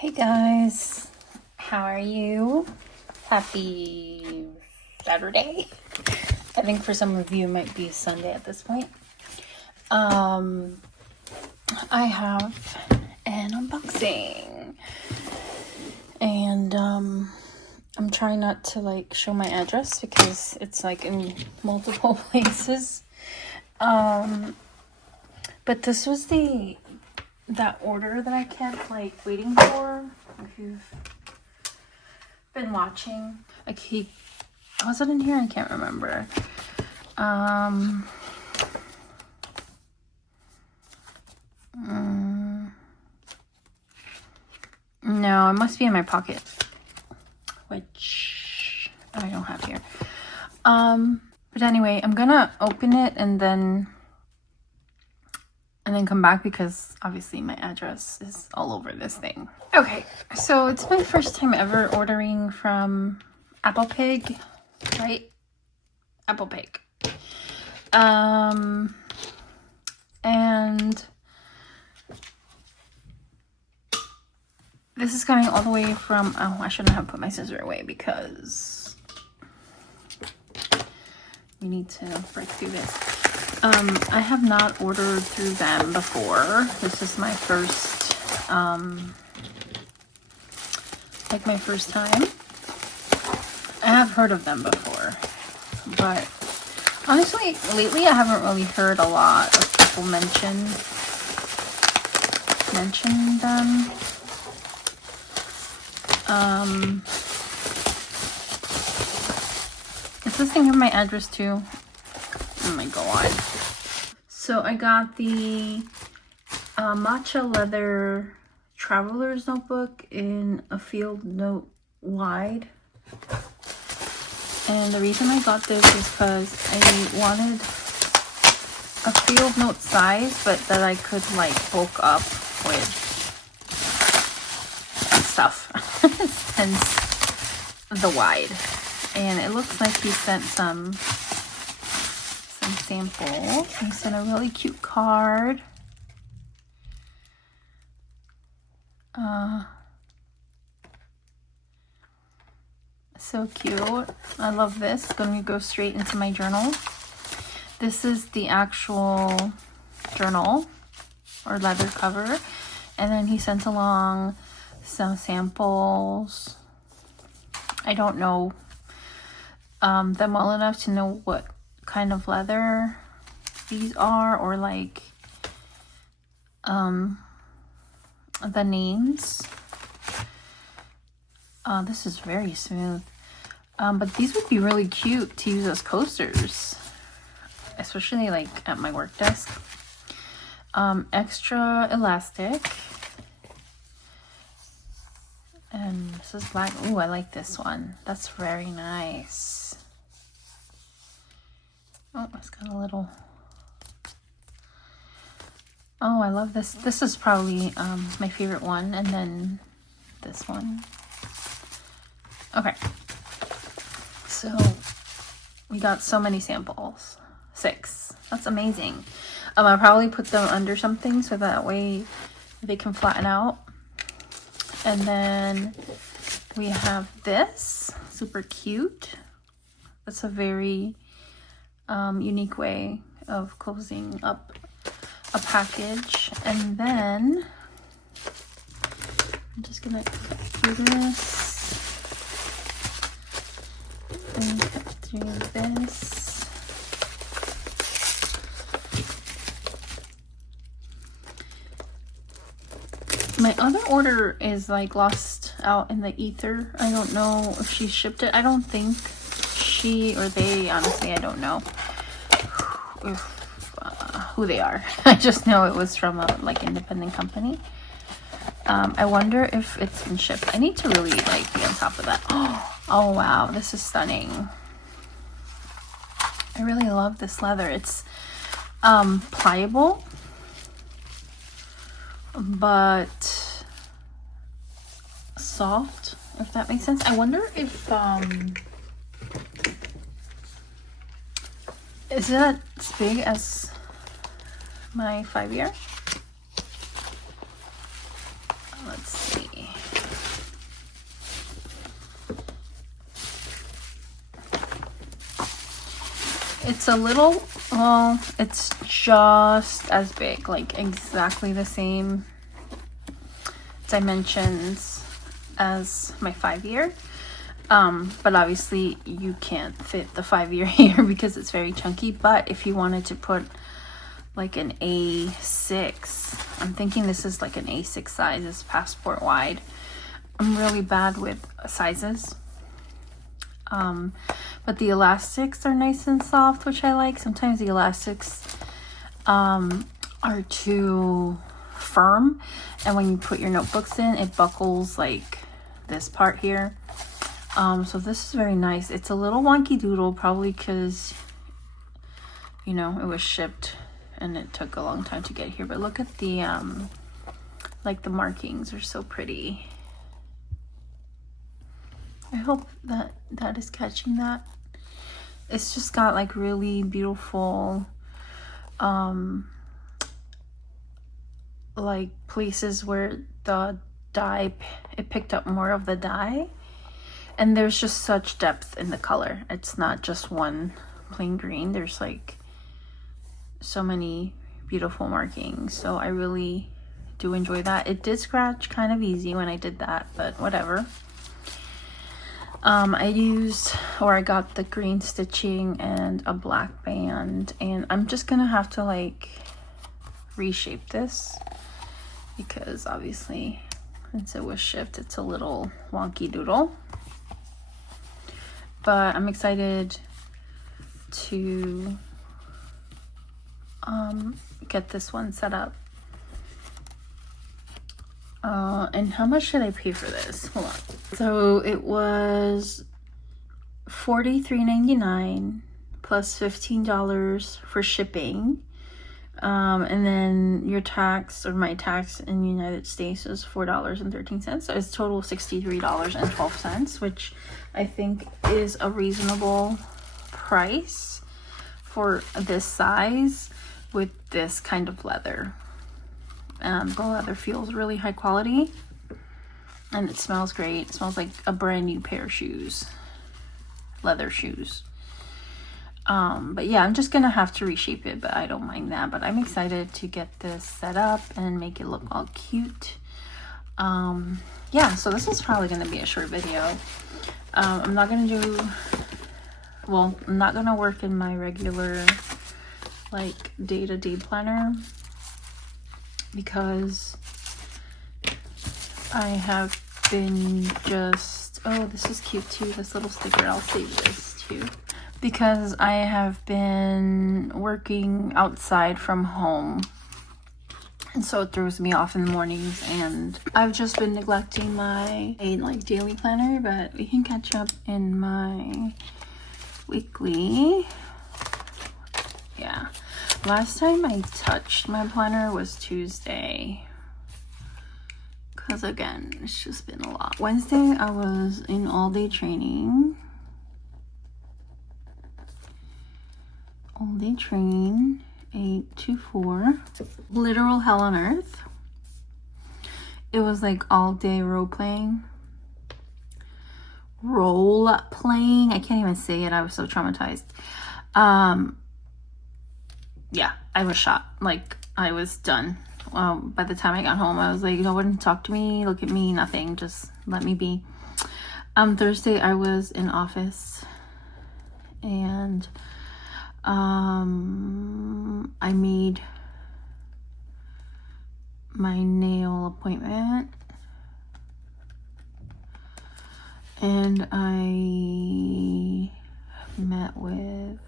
Hey guys, how are you? Happy Saturday. I think for some of you it might be Sunday at this point. I have an unboxing and I'm trying not to show my address because it's in multiple places. But this was that order that I kept waiting for. If you've been watching, was it in here? I can't remember. No, it must be in my pocket, which I don't have here. But anyway, I'm gonna open it and then come back because obviously my address is all over this thing. Okay, so it's my first time ever ordering from Apple Pig, right? Apple Pig. And this is coming all the way from, oh, I shouldn't have put my scissor away because we need to break through this. I have not ordered through them before. This is my first, my first time. I have heard of them before, but honestly, lately I haven't really heard a lot of people mention them. Is this thing have my address too? Oh my god. So I got the matcha leather traveler's notebook in a field note wide. And the reason I got this is because I wanted a field note size, but that I could bulk up with stuff. Hence the wide. And it looks like he sent some samples. He sent a really cute card. So cute. I love this. It's going to go straight into my journal. This is the actual journal or leather cover. And then he sent along some samples. I don't know them well enough to know what kind of leather these are, or the names. This is very smooth, but these would be really cute to use as coasters, especially at my work desk. Extra elastic, and this is black. Ooh, I like this one. That's very nice. Oh, it's got a little... Oh, I love this. This is probably my favorite one. And then this one. Okay. So we got so many samples. 6. That's amazing. I'll probably put them under something so that way they can flatten out. And then we have this. Super cute. That's a very... unique way of closing up a package. And then I'm just gonna cut through this and cut through this. My other order is lost out in the ether. I don't know if she shipped it. I don't think she or they, honestly, I don't know who they are. I just know it was from a independent company. I wonder if it's been shipped. I need to really be on top of that. Oh wow, this is stunning. I really love this leather. It's pliable, but soft, if that makes sense. I wonder if is it as big as my 5-year? Let's see. It's a little, well, it's just as big, like exactly the same dimensions as my 5-year. But obviously you can't fit the 5-year here because it's very chunky. But if you wanted to put like an A6, I'm thinking this is like an A6 size, is passport wide. I'm really bad with sizes. But the elastics are nice and soft, which I like. Sometimes the elastics are too firm, and when you put your notebooks in, it buckles like this part here. So this is very nice. It's a little wonky doodle, probably because, you know, it was shipped and it took a long time to get here. But look at the like the markings are so pretty. I hope that is catching that. It's just got like really beautiful like places where the dye, it picked up more of the dye, and there's just such depth in the color. It's not just one plain green. There's like so many beautiful markings, so I really do enjoy that. It did scratch kind of easy when I did that, but whatever. I got the green stitching and a black band, and I'm just gonna have to like reshape this because obviously since it was shipped, it's a little wonky doodle. But I'm excited to get this one set up. And how much did I pay for this? Hold on. So it was $43.99 plus $15 for shipping. And then your tax, or my tax in the United States, is $4.13. So it's total $63.12, which I think is a reasonable price for this size with this kind of leather. The leather feels really high quality, and it smells great. It smells like a brand new pair of shoes, leather shoes. But yeah, I'm just gonna have to reshape it, but I don't mind that. But I'm excited to get this set up and make it look all cute. Yeah, so this is probably gonna be a short video. I'm not gonna work in my regular like day-to-day planner because I have been just, oh, this is cute too, this little sticker. I'll save this too, because I have been working outside from home, and so it throws me off in the mornings, and I've just been neglecting my like daily planner. But we can catch up in my weekly. Yeah, last time I touched my planner was Tuesday, because again, it's just been a lot. Wednesday I was in all-day training. All-day training, 8 to 4. Literal hell on earth. It was like all-day role playing. I can't even say it. I was so traumatized. Yeah, I was shot. Like, I was done. By the time I got home, I was like, no one talk to me, look at me, nothing, just let me be. Thursday I was in office, and I made my nail appointment, and I met with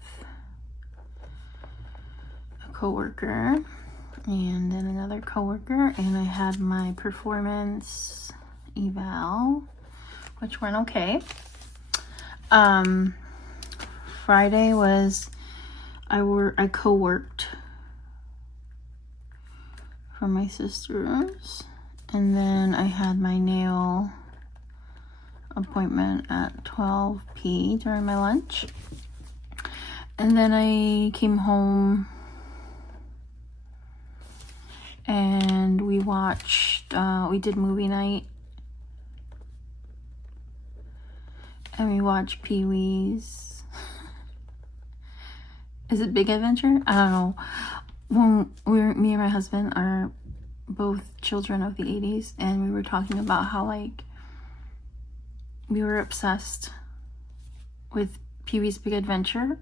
a coworker and then another coworker, and I had my performance eval, which went okay. Friday was I co-worked for my sisters, and then I had my nail appointment at 12 p.m. during my lunch, and then I came home and we watched, we did movie night, and we watched Pee-wee's, Is it Big Adventure? I don't know. When me and my husband are both children of the 80s, and we were talking about how like we were obsessed with Pee-wee's Big Adventure.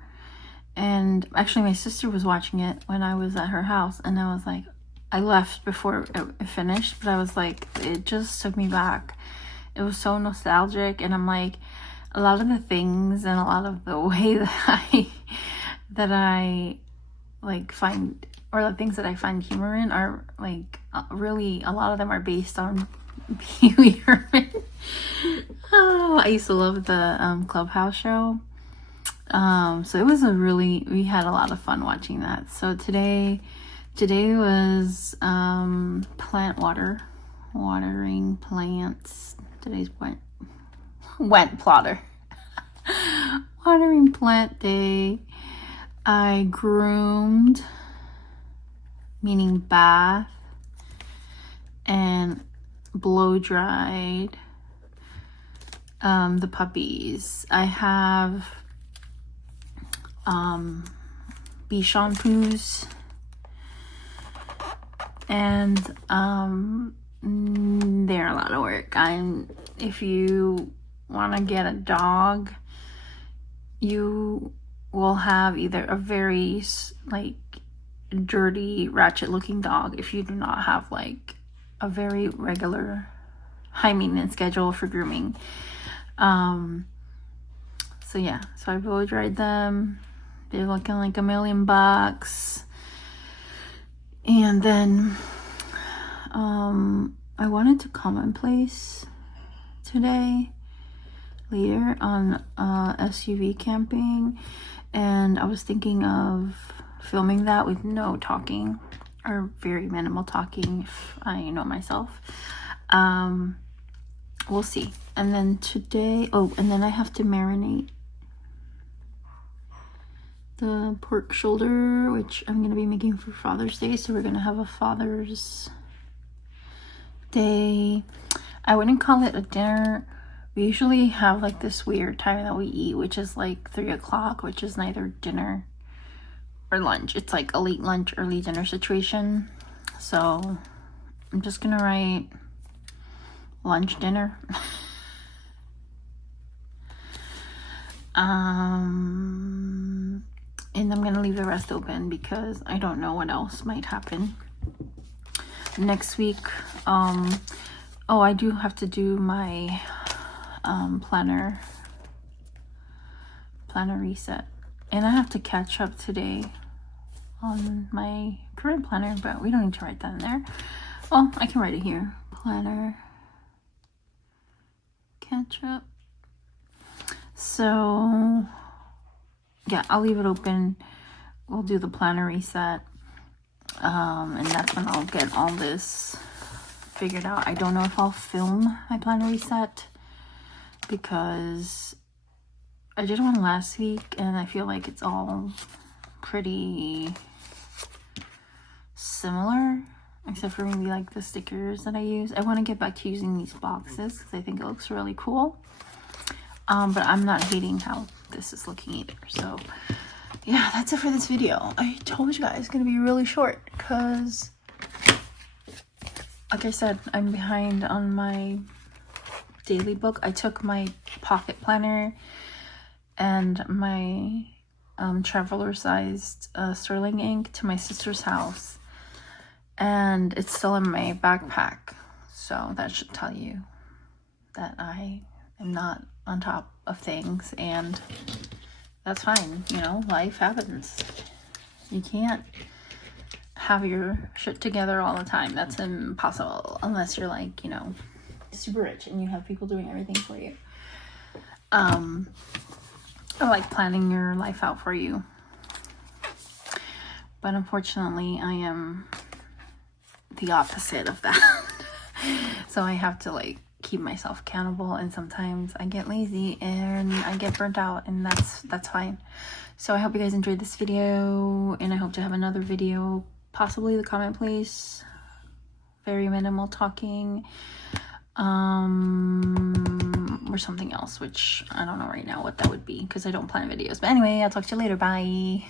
And actually my sister was watching it when I was at her house, and I was like, I left before it finished, but I was like, it just took me back. It was so nostalgic, and I'm like, a lot of the things and a lot of the way that I like find, or the things that I find humor in are like really, a lot of them are based on Pee-wee Herman. Oh, I used to love the Clubhouse show. So it was we had a lot of fun watching that. So today was plant watering plants. Today's wet plotter. Watering plant day. I groomed, meaning bath, and blow dried the puppies. I have bee shampoos, and they're a lot of work. If you want to get a dog, you will have either a very like dirty, ratchet looking dog if you do not have like a very regular high maintenance schedule for grooming. So yeah, so I blow dried them. They're looking like $1,000,000. And then I wanted to commonplace today later on SUV camping, and I was thinking of filming that with no talking, or very minimal talking if I know myself. We'll see. And then today, and then I have to marinate the pork shoulder, which I'm gonna be making for Father's Day. So we're gonna have a Father's Day. I wouldn't call it a dinner. We usually have like this weird time that we eat, which is like 3 o'clock, which is neither dinner or lunch. It's like a late lunch, early dinner situation. So I'm just gonna write lunch, dinner. And I'm gonna leave the rest open because I don't know what else might happen next week. I do have to do my planner reset, and I have to catch up today on my current planner, but we don't need to write that in there. Well, I can write it here. Planner catch up. So yeah, I'll leave it open. We'll do the planner reset, and that's when I'll get all this figured out. I don't know if I'll film my planner reset because I did one last week and I feel like it's all pretty similar, except for maybe like the stickers that I use. I want to get back to using these boxes because I think it looks really cool. But I'm not hating how this is looking either. So yeah, that's it for this video. I told you guys it's gonna be really short because, like I said, I'm behind on my daily book. I took my pocket planner and my traveler sized sterling ink to my sister's house, and it's still in my backpack. So that should tell you that I am not on top of things, and that's fine. You know, life happens. You can't have your shit together all the time. That's impossible unless you're like, you know, super rich and you have people doing everything for you, or like planning your life out for you. But unfortunately I am the opposite of that. So I have to like keep myself accountable, and sometimes I get lazy and I get burnt out, and that's fine. So I hope you guys enjoyed this video, and I hope to have another video, possibly the comment place, very minimal talking, or something else, which I don't know right now what that would be because I don't plan videos. But anyway, I'll talk to you later. Bye.